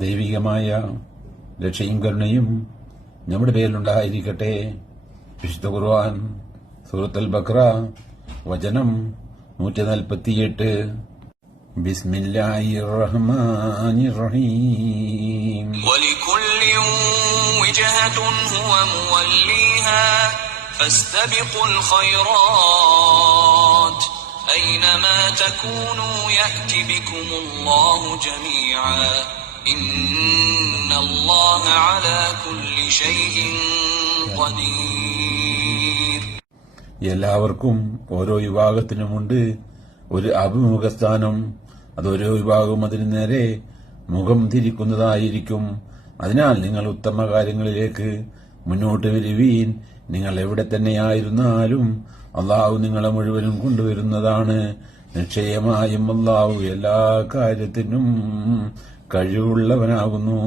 ദൈവികമായ രക്ഷയും കരുണയും നമ്മുടെ പേരിലുണ്ടായിരിക്കട്ടെ. വിശുദ്ധ ഖുർആൻ സൂറത്തുൽ ബഖറ വചനം 148. ബിസ്മില്ലാഹിർ റഹ്മാനിർ റഹീം. വലികുല്ലിൻ വജ്ഹതുൻ ഹുവ മുവല്ലിഹാ ഫസ്തബിഖുൽ ഖൈറാത്ത് അയ്നമാ തകൂനൂ യഅതി ബികുമുല്ലാഹു ജമീഅ ഇന്നല്ലാഹ അലാ കുല്ലി ഷൈഇൻ ഖദീർ. എല്ലാവർക്കും ഓരോ വിഭാഗത്തിനുമുണ്ട് ഒരു അഭിമുഖസ്ഥാനം. അതൊരോ വിഭാഗവും അതിനു നേരെ മുഖം തിരിക്കുന്നതായിരിക്കും. അതിനാൽ നിങ്ങൾ ഉത്തമ കാര്യങ്ങളിലേക്ക് മുന്നോട്ട് വരുവീൻ. നിങ്ങൾ എവിടെ തന്നെയായിരുന്നാലും അള്ളാഹു നിങ്ങളെ മുഴുവനും കൊണ്ടുവരുന്നതാണ്. നിശ്ചയമായും അള്ളാഹു എല്ലാ കാര്യത്തിനും കഴിവുള്ളവനാകുന്നു.